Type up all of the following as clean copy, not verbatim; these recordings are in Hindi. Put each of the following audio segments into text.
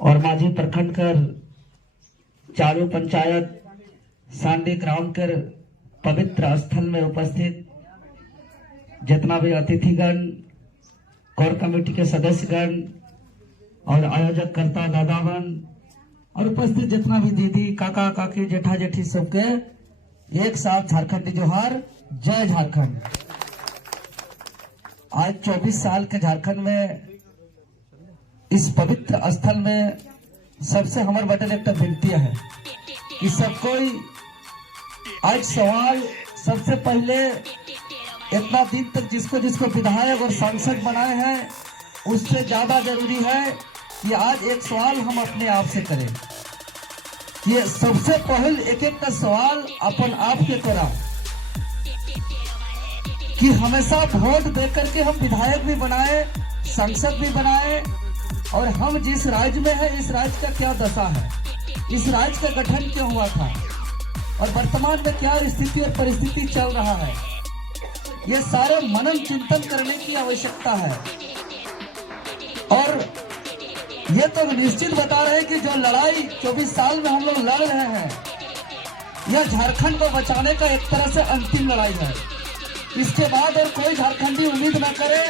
और माझी प्रखंड कर चालू पंचायत सांडी ग्राम कर पवित्र स्थल में उपस्थित जितना भी अतिथिगण, कोर कमेटी के सदस्यगण और आयोजक करता दादागण और उपस्थित जितना भी दीदी, काका, काकी, जेठा, जेठी सबके एक साथ झारखंडी जोहार, जय झारखंड। आज 24 साल के झारखंड में इस पवित्र स्थल में सबसे हमारे बटन एक विनती है कि सब कोई आज सवाल सबसे पहले इतना दिन तक जिसको जिसको विधायक और सांसद बनाए हैं उससे ज्यादा जरूरी है कि आज एक सवाल हम अपने आप से करें। ये सबसे पहले एक का सवाल अपन आप के करा कि हमेशा वोट देकर के हम विधायक भी बनाए, सांसद भी बनाए, और हम जिस राज्य में है इस राज्य का क्या दशा है, इस राज्य का गठन क्यों हुआ था और वर्तमान में क्या स्थिति और परिस्थिति चल रहा है, ये सारे मनन चिंतन करने की आवश्यकता है। और ये तो निश्चित बता रहे हैं कि जो लड़ाई 24 साल में हम लोग लड़ रहे हैं यह झारखंड को बचाने का एक तरह से अंतिम लड़ाई है। इसके बाद और कोई झारखंडी उम्मीद न करे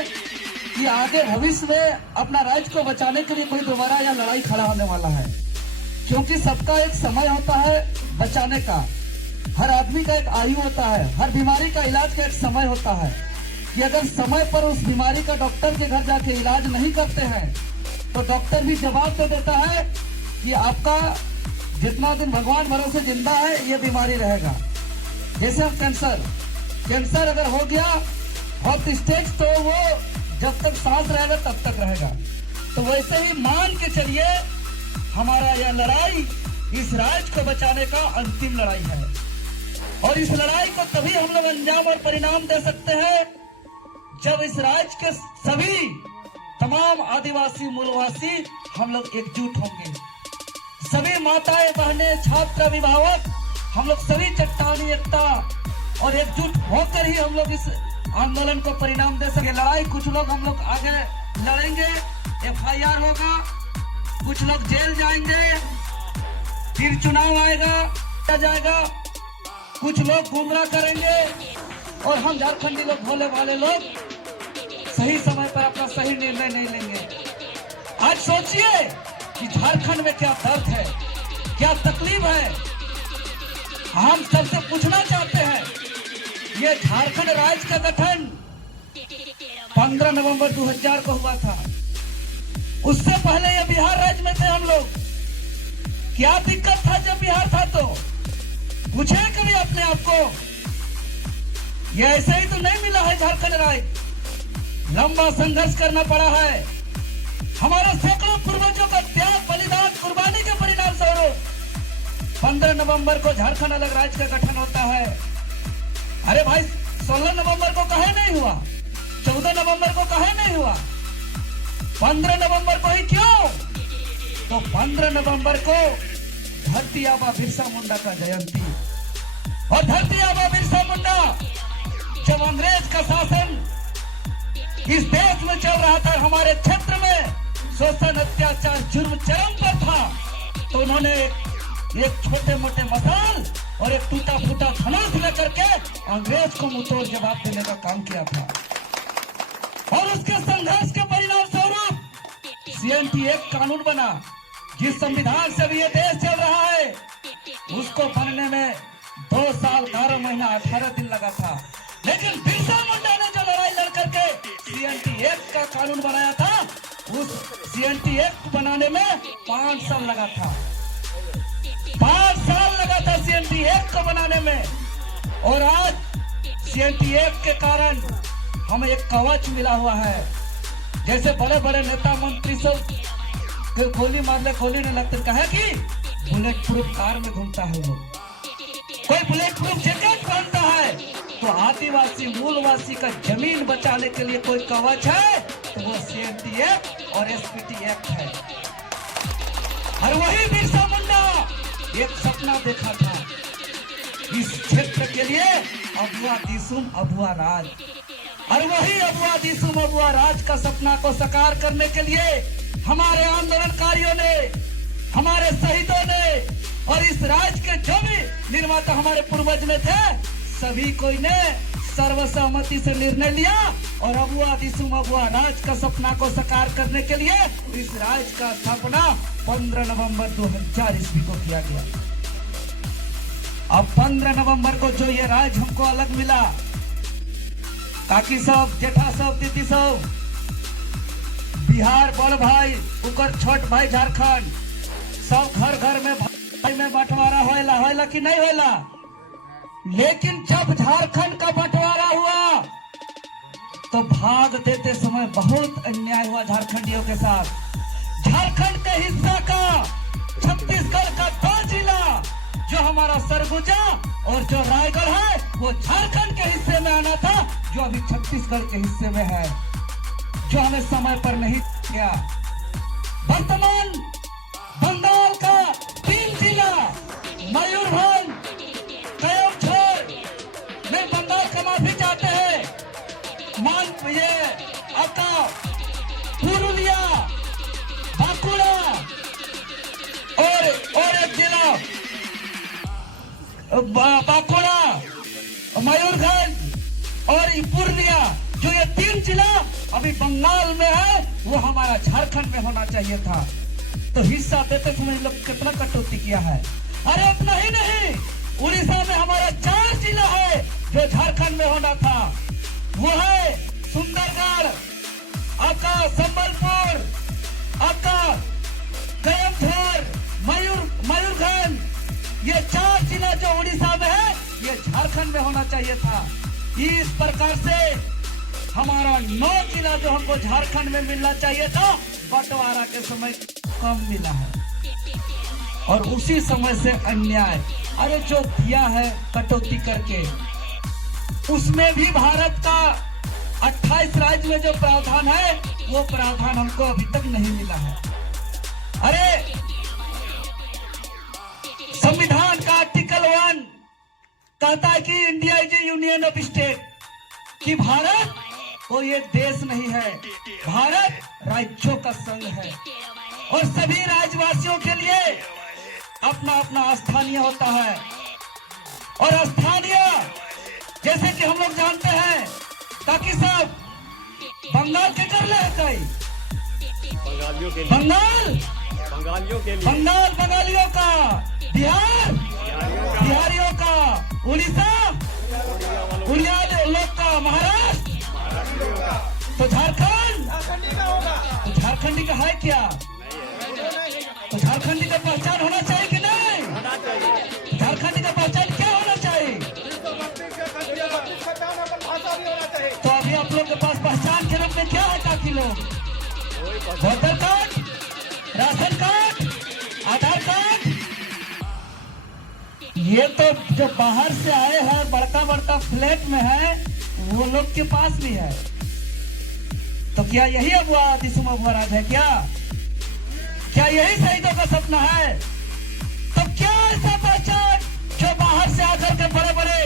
कि आगे भविष्य में अपना राज्य को बचाने के लिए कोई दोबारा यह लड़ाई खड़ा होने वाला है, क्योंकि सबका एक समय होता है बचाने का, हर आदमी का एक आयु होता है, हर बीमारी का इलाज का एक समय होता है कि अगर समय पर उस बीमारी का डॉक्टर के घर जाके इलाज नहीं करते हैं तो डॉक्टर भी जवाब दे देता है कि आपका जितना दिन भगवान भरोसे जिंदा है ये बीमारी रहेगा। जैसे हम कैंसर अगर हो गया फोर्थ स्टेज तो वो जब तक सांस रहेगा तब तक रहेगा। तो वैसे ही मान के चलिए हमारा यह लड़ाई इस राज्य को बचाने का अंतिम लड़ाई है, और इस लड़ाई को तभी हम लोग अंजाम और परिणाम दे सकते हैं जब इस राज्य के सभी तमाम आदिवासी मूलवासी हम लोग एकजुट होंगे। सभी माताएं, बहनें, छात्र, अभिभावक, हम लोग सभी चट्टानी एकता और एकजुट होकर ही हम लोग इस आंदोलन को परिणाम दे सके। लड़ाई कुछ लोग हम लोग आगे लड़ेंगे, FIR होगा, कुछ लोग जेल जाएंगे, फिर चुनाव जाएगा, कुछ लोग गुमराह करेंगे और हम झारखंडी लोग भोले भाले लोग सही समय पर अपना सही निर्णय नहीं लेंगे। आज सोचिए कि झारखंड में क्या दर्द है, क्या तकलीफ है। हम सबसे पूछना चाहते हैं, ये झारखंड राज्य का गठन 15 नवंबर 2000 को हुआ था। उससे पहले ये बिहार राज्य में थे हम लोग। क्या दिक्कत था जब बिहार था? तो पूछे कभी अपने आप को? ये ऐसे ही तो नहीं मिला है झारखंड राज्य, लंबा संघर्ष करना पड़ा है। हमारे सैकड़ों पूर्वजों का त्याग, बलिदान, कुर्बानी के परिणाम स्वरूप 15 नवंबर को झारखंड अलग राज्य का गठन होता है। अरे भाई 16 नवंबर को काहे नहीं हुआ? 14 नवंबर को काहे नहीं हुआ? 15 नवंबर को ही क्यों? तो 15 नवंबर को धरती आबा बिरसा मुंडा का जयंती, और धरती आबा बिरसा मुंडा जब अंग्रेज का शासन इस देश में चल रहा था, हमारे क्षेत्र में शोषण, अत्याचार, जुर्म चरम पर था, तो उन्होंने एक छोटे मोटे मसाल और एक टूटा फूटा धनुष लेकर के अंग्रेज को मुंहतोड़ जवाब देने का काम किया था। और उसके संघर्ष के परिणाम स्वरूप CNT एक कानून बना, जिस संविधान से भी ये देश चल रहा है उसको बनने में 2 साल 11 महीना 18 दिन लगा था। लेकिन बिरसा मुंडा ने जो लड़ाई लड़ करके CNT एक्ट का कानून बनाया था, उस CNT एक्ट बनाने में 5 साल लगा था। 5 साल लगा था CNT एक्ट को बनाने में। और आज CNT एक्ट के कारण हमें एक कवच मिला हुआ है। जैसे बड़े बड़े नेता मंत्री सब गोली मार ले, गोली नहीं लगती, कहा कि बुलेट प्रूफ कार में घूमता है वो, कोई बुलेट प्रूफ जैकेट पहनता है। तो आदिवासी मूलवासी का जमीन बचाने के लिए कोई कवच है तो वो CNT एक्ट और SPT एक्ट है। और वही बिरसा मुंडा एक सपना देखा था इस क्षेत्र के लिए, अबुआ दिसुम अबुआ राज। और वही अबुआ दिसुम अबुआ राज का सपना को साकार करने के लिए हमारे आंदोलनकारियों ने हमारे शहीदों ने और इस राज्य के जो भी निर्माता हमारे पूर्वज में थे, सभी कोई ने सर्वसहमति से निर्णय लिया और अबुआ दिसुम अबुआ राज का सपना को साकार करने के लिए इस राज्य का स्थापना 15 नवंबर 2000 ईस्वी को किया गया। अब 15 नवंबर को जो ये राज्य हमको अलग मिला, काकी सब, जेठा सब, दीदी सब, बिहार बड़ भाई, उकर छोट भाई झारखंड, सब घर घर में भाई में बंटवारा होएला कि नहीं होएला। लेकिन जब झारखंड का बंटवारा हुआ तो भाग देते समय बहुत अन्याय हुआ झारखंडियों के साथ। झारखंड के हिस्सा का छत्तीसगढ़ का 2 जिला, जो हमारा सरगुजा और जो रायगढ़ है, वो झारखंड के हिस्से में आना था, जो अभी छत्तीसगढ़ के हिस्से में है, जो हमें समय पर नहीं किया। वर्तमान बंगाल का 3 जिला मयूरभंज, कयमछोड़ में बंगाल का माफी चाहते हैं, ये आपका पुरुलिया, बांकुड़ा और एक जिला बांकुड़ा, मयूरभंज और पूर्णिया, जो ये 3 जिला अभी बंगाल में है, वो हमारा झारखंड में होना चाहिए था। तो हिस्सा देते समय लोग कितना कटौती किया है। अरे उतना ही नहीं, उड़ीसा में हमारा 4 जिला है जो झारखंड में होना था। वो है सुंदरगढ़, आपका संबलपुर, आपका कयमछोड़, मयूरभंज, ये 4 जिला जो उड़ीसा में है, ये झारखंड में होना चाहिए था। इस प्रकार से हमारा 9 जिला जो हमको झारखंड में मिलना चाहिए था, बंटवारा के समय कम मिला है। और उसी समय से अन्याय, अरे जो किया है कटौती करके, उसमें भी भारत का 28 राज्य में जो प्रावधान है, वो प्रावधान हमको अभी तक नहीं मिला है। अरे संविधान का आर्टिकल 1 कहता है कि India is A union of state, कि भारत कोई एक देश नहीं है, भारत राज्यों का संघ है और सभी राज्यवासियों के लिए अपना अपना स्थानीय होता है। और स्थानीय जैसे कि हम लोग जानते हैं, ताकि सब बंगाल के कर ले कई बंगालियों के लिए, बंगालियों का, बिहार बिहारियों का, उड़ीसा उड़िया लोग का, महाराष्ट्र, तो झारखंड झारखंडी का है क्या? तो झारखंडी का पहचान होना चाहिए कि नहीं? झारखंडी का पहचान क्या होना चाहिए? तो अभी आप लोग के पास पहचान के रूप में क्या है ताकि लोग? वोटर कार्ड, राशन कार्ड, आधार कार्ड। ये तो जो बाहर से आए हैं, बड़का बड़का फ्लैट में है, वो लोग के पास भी है। तो क्या यही अबुआ दिसुम अबुआ राज है? क्या यही शहीदों का सपना है? तो क्या ऐसा पहचान जो बाहर से आकर के बड़े बड़े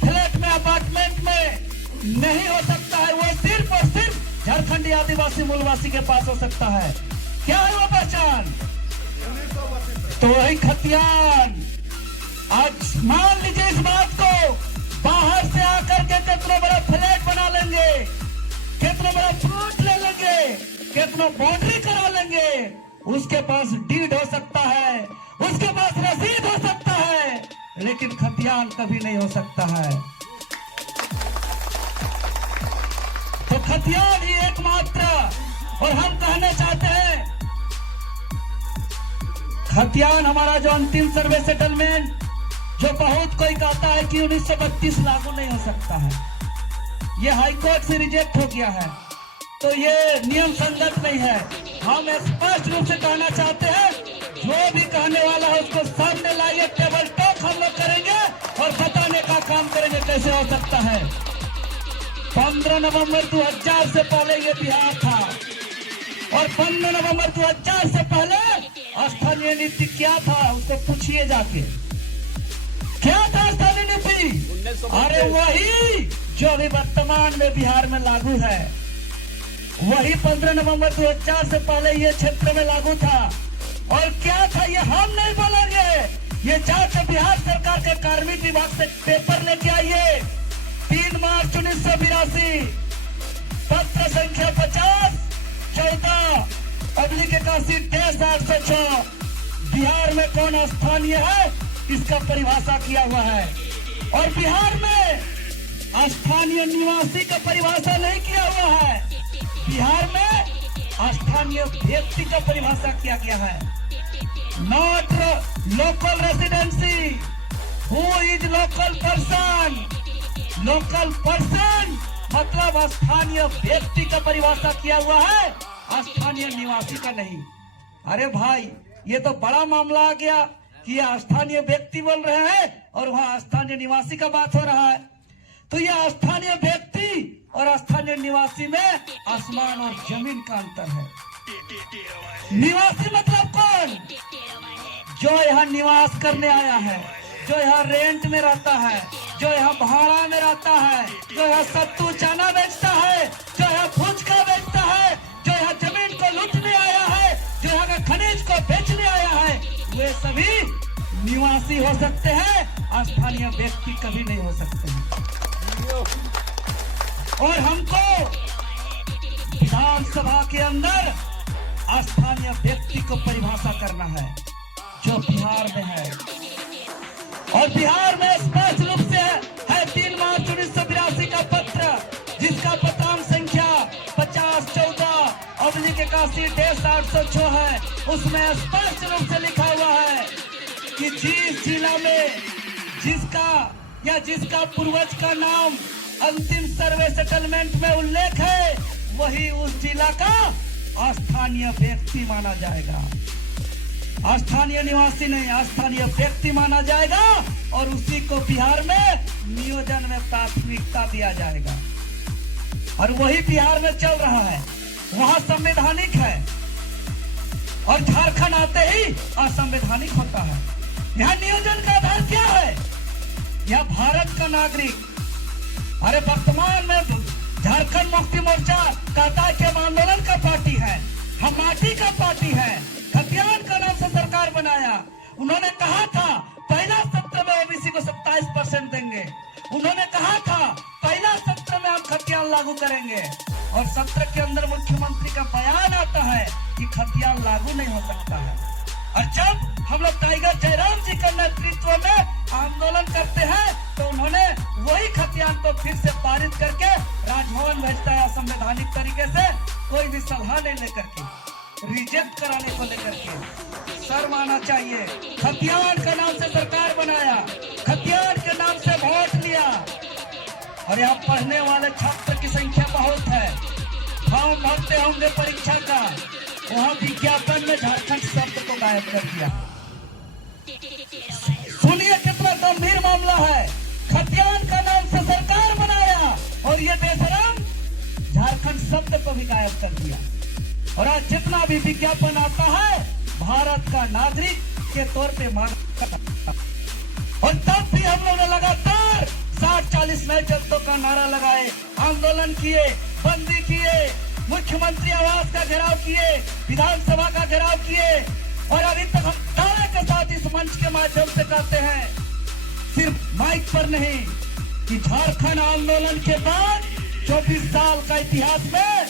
फ्लैट में, अपार्टमेंट में नहीं हो सकता है, वो सिर्फ और सिर्फ झारखंडी आदिवासी मूलवासी के पास हो सकता है? क्या है वो पहचान? तो वही खतियान। आज मान लीजिए इस बात को, बाहर से आकर के कितना बड़ा फ्लैट बना लेंगे, कितना बड़ा प्लॉट ले लेंगे, कितना बाउंड्री करा लेंगे, उसके पास डीड हो सकता है, उसके पास रसीद हो सकता है, लेकिन खतियान कभी नहीं हो सकता है। तो खतियान ही एकमात्र। और हम कहना चाहते हैं, खतियान हमारा जो अंतिम सर्वे सेटलमेंट, जो बहुत कोई कहता है कि 1932 लागू नहीं हो सकता है, ये हाईकोर्ट से रिजेक्ट हो गया है, तो ये नियम संगत नहीं है। हम स्पष्ट रूप से कहना चाहते हैं, जो भी कहने वाला है उसको सामने लाइए, टेबल टॉक हम लोग करेंगे और बताने का काम करेंगे कैसे हो सकता है। 15 नवंबर 2000 से पहले ये बिहार था, और 15 नवंबर 2000 से पहले स्थानीय नीति क्या था, उसको पूछिए जाके, क्या था स्थानीय नीति? अरे वही जो अभी वर्तमान में बिहार में लागू है, वही 15 नवंबर 2004 से पहले ये क्षेत्र में लागू था। और क्या था ये हम नहीं बोलेंगे। ये जाके बिहार सरकार के कार्मिक विभाग से पेपर लेके आइए। 3 मार्च 1982, पत्र संख्या 50/14/81/806। बिहार में कौन स्थानीय है इसका परिभाषा किया हुआ है, और बिहार में स्थानीय निवासी का परिभाषा नहीं किया हुआ है। बिहार में स्थानीय व्यक्ति का परिभाषा किया गया है। Not local residency, who is local person. Local person मतलब स्थानीय व्यक्ति का परिभाषा किया हुआ है, स्थानीय निवासी का नहीं। अरे भाई, ये तो बड़ा मामला आ गया कि ये स्थानीय व्यक्ति बोल रहे हैं और वहाँ स्थानीय निवासी का बात हो रहा है। तो ये स्थानीय व्यक्ति और स्थानीय निवासी में आसमान और जमीन का अंतर है। निवासी मतलब कौन? जो यहाँ निवास करने आया है, जो यहाँ रेंट में रहता है, जो यहाँ भाड़ा में रहता है, जो यहाँ सत्तू चना बेचता है, जो यहाँ फुचका बेचता है, जो यहाँ जमीन को लूटने आया है, जो यहाँ का खनिज को बेचने आया है, वे सभी निवासी हो सकते हैं, स्थानीय व्यक्ति कभी नहीं हो सकते हैं। और हमको विधानसभा के अंदर स्थानीय व्यक्ति को परिभाषा करना है जो बिहार में है, और बिहार में स्पष्ट रूप से है 3 मार्च 1982 का पत्र, जिसका पत्रांक संख्या 50/14/81/806 है। उसमें स्पष्ट रूप से लिखा हुआ है कि जिस जिला में जिसका पूर्वज का नाम अंतिम सर्वे सेटलमेंट में उल्लेख है, वही उस जिला का स्थानीय व्यक्ति माना जाएगा। स्थानीय निवासी नहीं, स्थानीय व्यक्ति माना जाएगा, और उसी को बिहार में नियोजन में प्राथमिकता दिया जाएगा। और वही बिहार में चल रहा है, वहां संवैधानिक है, और झारखंड आते ही असंवैधानिक होता है। यहाँ नियोजन का आधार क्या है? यह भारत का नागरिक। अरे वर्तमान में झारखंड मुक्ति मोर्चा कहता है कि हम आंदोलन का पार्टी है, हम माटी का पार्टी है, खतियान का नाम से सरकार बनाया। उन्होंने कहा था पहला सत्र में ओबीसी को 27% देंगे। उन्होंने कहा था पहला सत्र में हम खतियान लागू करेंगे, और सत्र के अंदर मुख्यमंत्री का बयान आता है कि खतियान लागू नहीं हो सकता है। और जब हम लोग टाइगर जयराम जी के नेतृत्व में आंदोलन करते हैं, तो उन्होंने वही खतियान को फिर से पारित करके राजभवन भेजता है असंवैधानिक तरीके से, कोई भी सलाह नहीं लेकर के, रिजेक्ट कराने को लेकर के। शर्म आना चाहिए। खतियान के नाम से सरकार बनाया, खतियान के नाम से वोट लिया, और यहाँ पढ़ने वाले छात्र की संख्या बहुत है। फॉर्म भरते होंगे परीक्षा का, वहाँ विज्ञापन में झारखंड शब्द को गायब कर दिया। सुनिए कितना गंभीर मामला है। खतियान का नाम से सरकार बनाया, और ये बेशरम झारखंड शब्द को भी गायब कर दिया। और आज जितना भी विज्ञापन आता है, भारत का नागरिक के तौर पे मांग, और तब भी हम लोगों ने लगातार 60-40 नेतृत्व का नारा लगाए, आंदोलन किए, बंदी किए, मुख्यमंत्री आवास का घेराव किए, विधानसभा का घेराव किए, और अभी तक हम दावे के साथ इस मंच के माध्यम से कहते हैं, सिर्फ माइक पर नहीं, कि झारखंड आंदोलन के बाद 24 साल का इतिहास में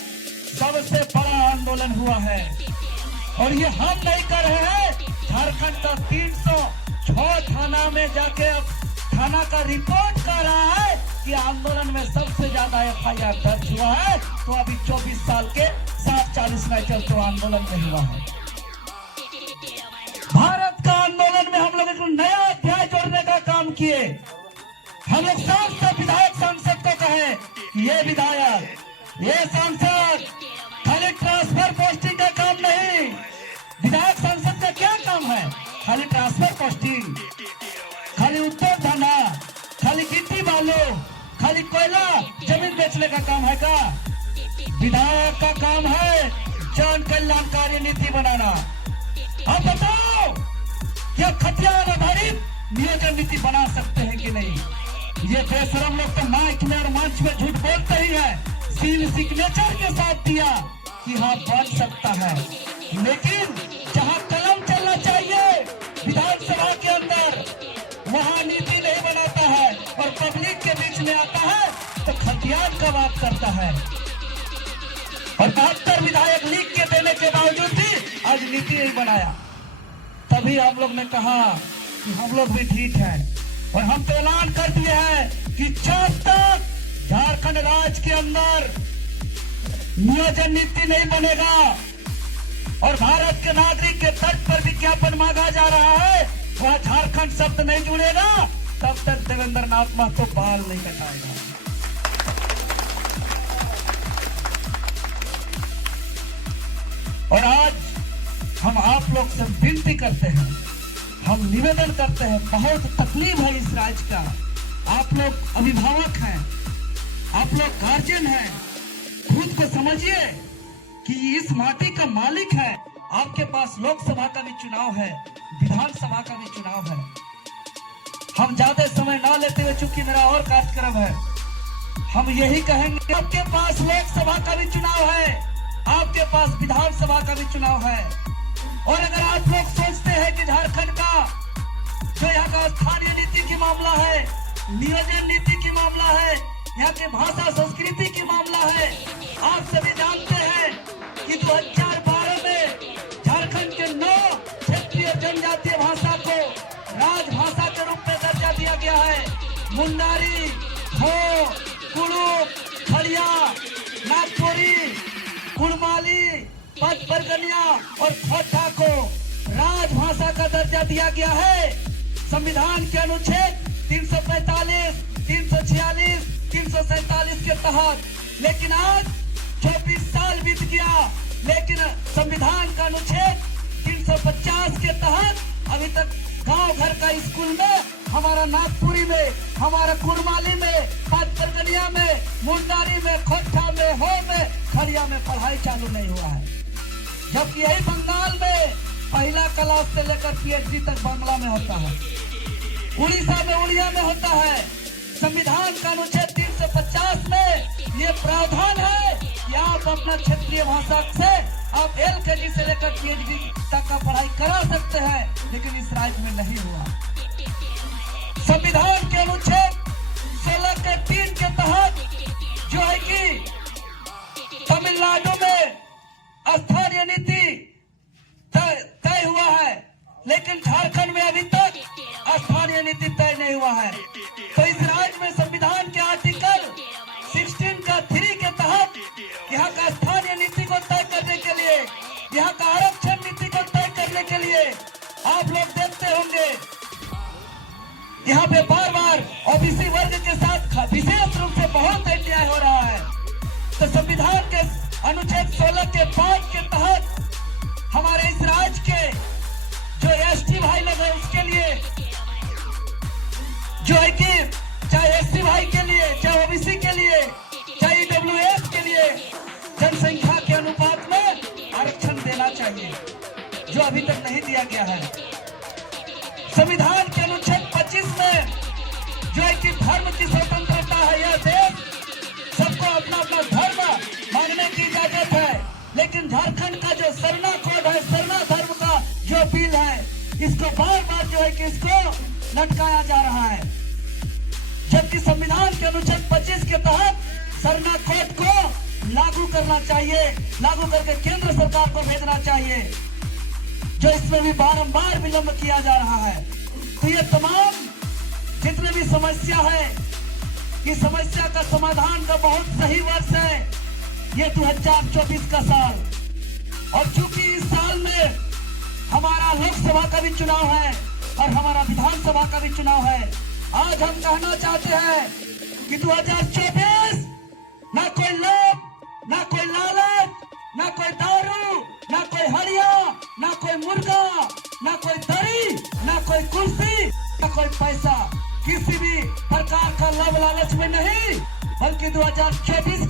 सबसे बड़ा आंदोलन हुआ है। और ये हम नहीं कर रहे हैं, झारखंड का 306 थाना में जाके अब थाना का रिपोर्ट कर रहा है कि आंदोलन में सबसे ज्यादा FIR दर्ज हुआ है। तो अभी 24 साल के 60-40 में चलते आंदोलन में हुआ है। भारत का आंदोलन में हम लोग एक नया अध्याय जोड़ने का काम किए। हम लोग साफ विधायक सांसद को कहे, ये विधायक, ये सांसद खाली ट्रांसफर पोस्टिंग का काम नहीं। विधायक सांसद का क्या काम है? खाली ट्रांसफर पोस्टिंग, खाली उत्तर धना, खाली गिट्टी बालू, खाली कोयला जमीन बेचने का काम है का? विधायक का काम है जन कल्याणकारी नीति बनाना। अब बताओ, क्या खतियान आधारित नियोजन नीति बना सकते हैं कि नहीं? ये बेशरम लोग तो माइक में और मंच में झूठ बोलते ही है, सील सिग्नेचर के साथ दिया कि हाँ बन सकता है, लेकिन जहाँ कलम करता है। और 72 विधायक लिख के देने के बावजूद भी आज नीति नहीं बनाया। तभी हम लोग ने कहा कि हम लोग भी ठीक है और हम तो ऐलान कर दिए हैं कि जब तक झारखंड राज्य के अंदर नियोजन नीति नहीं बनेगा और भारत के नागरिक के तर्ज पर विज्ञापन मांगा जा रहा है, वह झारखंड शब्द नहीं जुड़ेगा, तब तक देवेंद्र नाथ महतो बाल नहीं कटाएगा। और आज हम आप लोग से विनती करते हैं, हम निवेदन करते हैं, बहुत तकलीफ है इस राज्य का। आप लोग अभिभावक हैं, आप लोग गार्जियन हैं, खुद को समझिए कि इस माटी का मालिक है। आपके पास लोकसभा का भी चुनाव है, विधानसभा का भी चुनाव है। हम ज्यादा समय ना लेते हुए, चूंकि मेरा और कार्यक्रम है, हम यही कहेंगे, आपके पास लोकसभा का भी चुनाव है, आपके पास विधानसभा का भी चुनाव है। और अगर आप लोग सोचते हैं कि झारखंड का जो यहाँ का स्थानीय नीति की मामला है, नियोजन नीति की मामला है, यहाँ के भाषा संस्कृति की मामला है, आप सभी जानते हैं कि 2012 में झारखंड के 9 क्षेत्रीय जनजातीय भाषा को राजभाषा के रूप में दर्जा दिया गया है। मुंडारी, हो, कुड़ुक, खड़िया, नागपुरी, कुड़माली, पचपरगनिया और खोटा को राजभाषा का दर्जा दिया गया है संविधान के अनुच्छेद 345, 346, 347 के तहत। लेकिन आज 24 साल बीत गया, लेकिन संविधान का अनुच्छेद 350 के तहत अभी तक गांव घर का स्कूल में, हमारा नागपुरी में, हमारा कुड़माली में, पचपरगनिया में, मुंडारी में, खोटा में, हो में, खड़िया में पढ़ाई चालू नहीं हुआ है। जबकि यही बंगाल में पहला क्लास से लेकर PhD तक बांग्ला में होता है, उड़ीसा में उड़िया में होता है। संविधान का अनुच्छेद 350 में ये प्रावधान है कि आप अपना क्षेत्रीय भाषा से आप LKG से लेकर PhD तक का पढ़ाई करा सकते हैं, लेकिन इस राज्य में नहीं हुआ। संविधान के अनुच्छेद 16 के 3 के तहत जो है कि तमिलनाडु में स्थानीय नीति तय हुआ है, लेकिन झारखंड में अभी तक स्थानीय नीति तय नहीं हुआ है। तो इस राज्य में संविधान के आर्टिकल 16 का 3 के तहत यहाँ का स्थानीय नीति को तय करने के लिए, यहाँ का आरक्षण नीति को तय करने के लिए आप लोग देखते होंगे यहाँ पे बार बार ओबीसी वर्ग के साथ विशेष रूप से बहुत अन्याय हो रहा है। तो संविधान के अनुच्छेद 16 के 5 के तहत हमारे इस राज्य के जो ST भाई लोग हैं उसके लिए जो है कि चाहे SC भाई के लिए, चाहे OBC के लिए, चाहे EWS के लिए जनसंख्या के अनुपात में आरक्षण देना चाहिए, जो अभी तक नहीं दिया गया है। संविधान के अनुच्छेद 25 में जो है कि धर्म की स्वतंत्रता है, यह देश सबको अपना अपना धर्म मांगने की इजाजत है। लेकिन झारखंड का जो सरना कोड है, सरना धर्म का जो बिल है, इसको बार बार जो है कि इसको लटकाया जा रहा है, जबकि संविधान के अनुच्छेद 25 के तहत सरना कोड को लागू करना चाहिए, लागू करके केंद्र सरकार को भेजना चाहिए, जो इसमें भी बारंबार विलंब किया जा रहा है। तो ये तमाम जितने भी समस्या है, इस समस्या का समाधान का बहुत सही वर्ष है ये 2024 का साल। और चूंकि इस साल में हमारा लोकसभा का भी चुनाव है और हमारा विधानसभा का भी चुनाव है, आज हम कहना चाहते हैं कि 2024 ना कोई लोभ, ना कोई लालच, ना कोई दारू, ना कोई हड़िया, ना कोई मुर्गा, ना कोई दरी, ना कोई कुर्सी, ना कोई पैसा, किसी भी प्रकार का लोभ लालच में नहीं, बल्कि 2024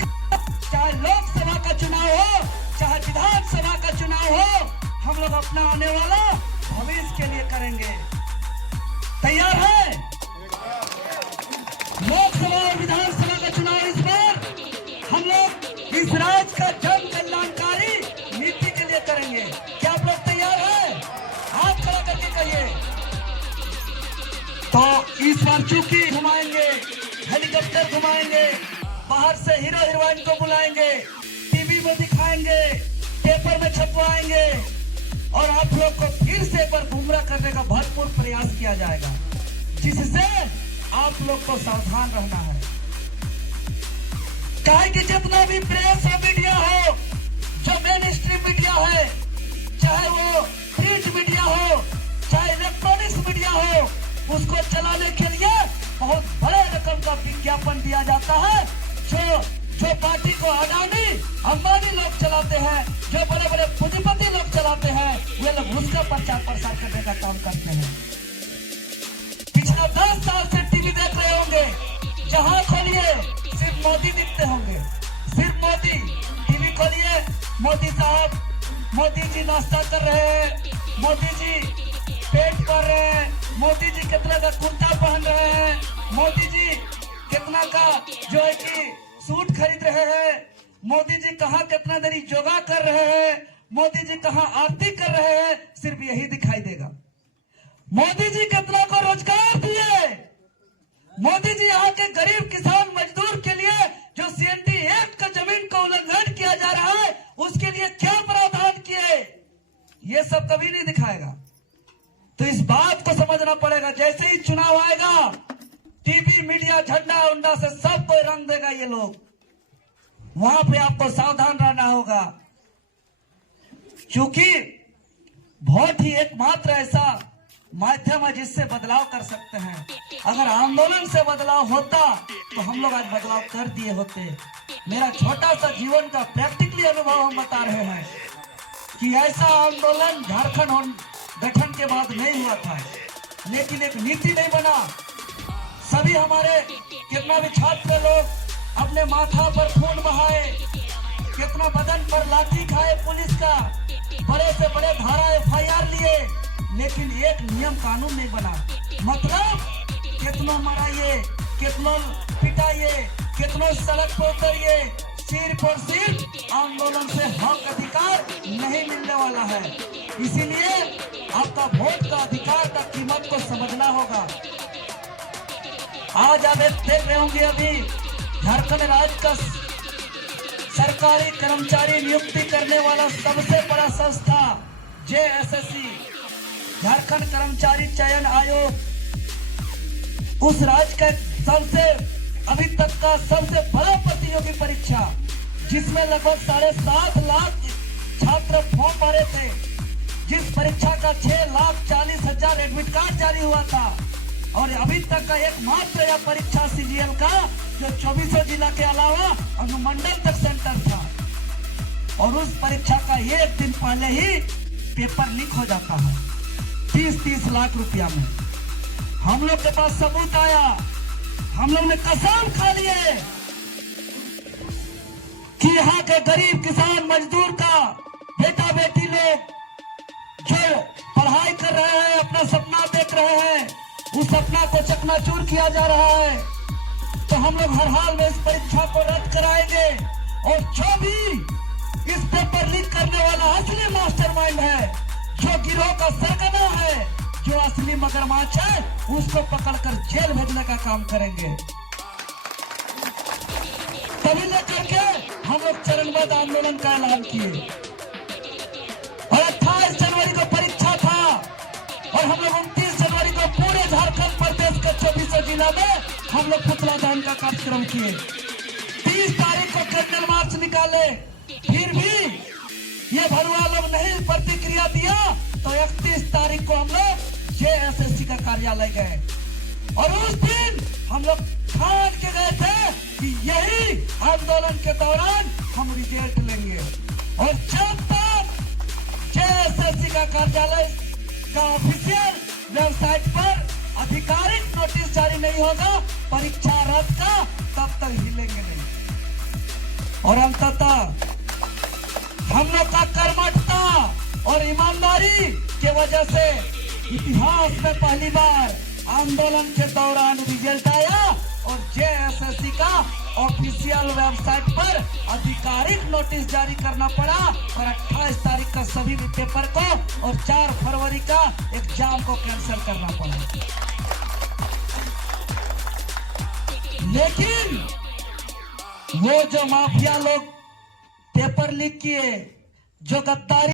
चाहे लोकसभा का चुनाव हो, चाहे विधानसभा का चुनाव हो, हम लोग अपना आने वाला भविष्य के लिए करेंगे। तैयार है? लोकसभा और विधानसभा का चुनाव इस बार हम लोग इस राज्य का जन कल्याणकारी नीति के लिए करेंगे। क्या आप लोग तैयार हैं? हाथ खड़ा करके कहिए। तो इस बार चूंकि घुमाएंगे, हेलीकॉप्टर घुमाएंगे, बाहर से हीरो हीरोइन को बुलाएंगे, टीवी में दिखाएंगे, पेपर में छपवाएंगे और आप लोग को फिर से एक बार गुमराह करने का भरपूर प्रयास किया जाएगा, जिससे आप लोग को सावधान रहना है। काहे कि जितना भी प्रेस और मीडिया हो, जो मेन स्ट्रीम मीडिया है, चाहे वो प्रिंट मीडिया हो, चाहे इलेक्ट्रॉनिक्स मीडिया हो, उसको चलाने के लिए बहुत बड़े रकम का विज्ञापन दिया जाता है। जो पार्टी को अडानी अंबानी लोग चलाते हैं, जो बड़े बड़े पूंजीपति लोग चलाते हैं, वे लोग उसका प्रचार प्रसार करने का काम करते हैं। पिछले 10 साल से टीवी देख रहे होंगे, जहां खोलिए सिर्फ मोदी दिखते होंगे, सिर्फ मोदी। टीवी खोलिए, मोदी साहब, मोदी जी नाश्ता कर रहे हैं, मोदी जी पेट कर रहे हैं, मोदी जी कितना का कुर्ता पहन रहे हैं, मोदी जी कितना का जो है कि सूट खरीद रहे हैं, मोदी जी कहाँ कितना देरी योगा कर रहे हैं, मोदी जी कहाँ आरती कर रहे हैं, सिर्फ यही दिखाई देगा। मोदी जी कितना को रोजगार दिए, मोदी जी यहाँ के गरीब किसान मजदूर के लिए जो CNT एक्ट का जमीन का उल्लंघन किया जा रहा है, उसके लिए क्या प्रावधान किए, ये सब कभी नहीं दिखाएगा। तो इस बात को समझना पड़ेगा, जैसे ही चुनाव आएगा, टीवी मीडिया झंडा उंडा से सबको रंग देगा ये लोग। वहां पे आपको सावधान रहना होगा, क्योंकि वोट ही एकमात्र ऐसा माध्यम है जिससे बदलाव कर सकते हैं। अगर आंदोलन से बदलाव होता तो हम लोग आज बदलाव कर दिए होते। मेरा छोटा सा जीवन का प्रैक्टिकली अनुभव हम बता रहे हैं कि ऐसा आंदोलन झारखंड गठन के बाद नहीं हुआ था, लेकिन एक नीति नहीं बना। सभी हमारे कितना भी छात्र लोग अपने माथा पर खून बहाए, कितना बदन पर लाठी खाए पुलिस का, बड़े से बड़े धारा FIR लिए, लेकिन एक नियम कानून नहीं बना। मतलब कितना मराइए, कितना पिटाइए, कितना सड़क पर उतरिए, सिर्फ और सिर्फ आंदोलन से हक अधिकार नहीं मिलने वाला है। इसीलिए आपका वोट का अधिकार का कीमत को समझना होगा। आज आप देख रहे होंगे, अभी झारखंड राज्य का सरकारी कर्मचारी नियुक्ति करने वाला सबसे बड़ा संस्था JSSC, झारखंड कर्मचारी चयन आयोग, उस राज्य का सबसे अभी तक का सबसे बड़ा प्रतियोगी परीक्षा, जिसमें लगभग 7.5 लाख छात्र फॉर्म भरे थे, जिस परीक्षा का 6,40,000 एडमिट कार्ड जारी हुआ था, और अभी तक का एकमात्र यह परीक्षा CGL का जो 24 जिला के अलावा अनुमंडल तक सेंटर था, और उस परीक्षा का एक दिन पहले ही पेपर लीक हो जाता है 30-30 लाख रुपया में। हम लोग के पास सबूत आया, हम लोग ने कसम खा लिए कि यहाँ के गरीब किसान मजदूर का बेटा बेटी लोग जो पढ़ाई कर रहे हैं, अपना सपना देख रहे हैं, उस सपना को चकनाचूर किया जा रहा है। तो हम लोग हर हाल में इस परीक्षा को रद्द कराएंगे, और जो भी इस पेपर लीक करने वाला असली मास्टरमाइंड है, जो गिरोह का सरगना है, जो असली मगरमच्छ है, उसको पकड़कर जेल भेजने का काम करेंगे। तभी लेकर के हम लोग चरणबद्ध आंदोलन का ऐलान किए, और 28 जनवरी को परीक्षा था, और हम लोग 29 जनवरी को पूरे झारखंड प्रदेश के 24 जिला में हम लोग पुतला दहन का कार्यक्रम किए। 30 तारीख को कैंडल मार्च निकाले, फिर भी ये भरुआ लोग नहीं प्रतिक्रिया दिया, तो 31 तारीख को हम लोग JSSC का कार्यालय गए, और उस दिन हम लोग ठान के गए थे कि यही आंदोलन के दौरान हम रिजल्ट लेंगे, और जब तक JSSC का कार्यालय का ऑफिशियल वेबसाइट पर आधिकारिक नोटिस जारी नहीं होगा परीक्षा रद्द का, तब तक हिलेंगे नहीं। और अंततः हम लोग का कर्मठता और ईमानदारी के वजह से इतिहास में पहली बार आंदोलन के दौरान रिजल्ट आया, और JSSC का ऑफिशियल वेबसाइट पर आधिकारिक नोटिस जारी करना पड़ा, और 28 तारीख का सभी पेपर को और 4 फरवरी का एग्जाम को कैंसिल करना पड़ा। लेकिन वो जो माफिया लोग पेपर लीक किए, जो गद्दारी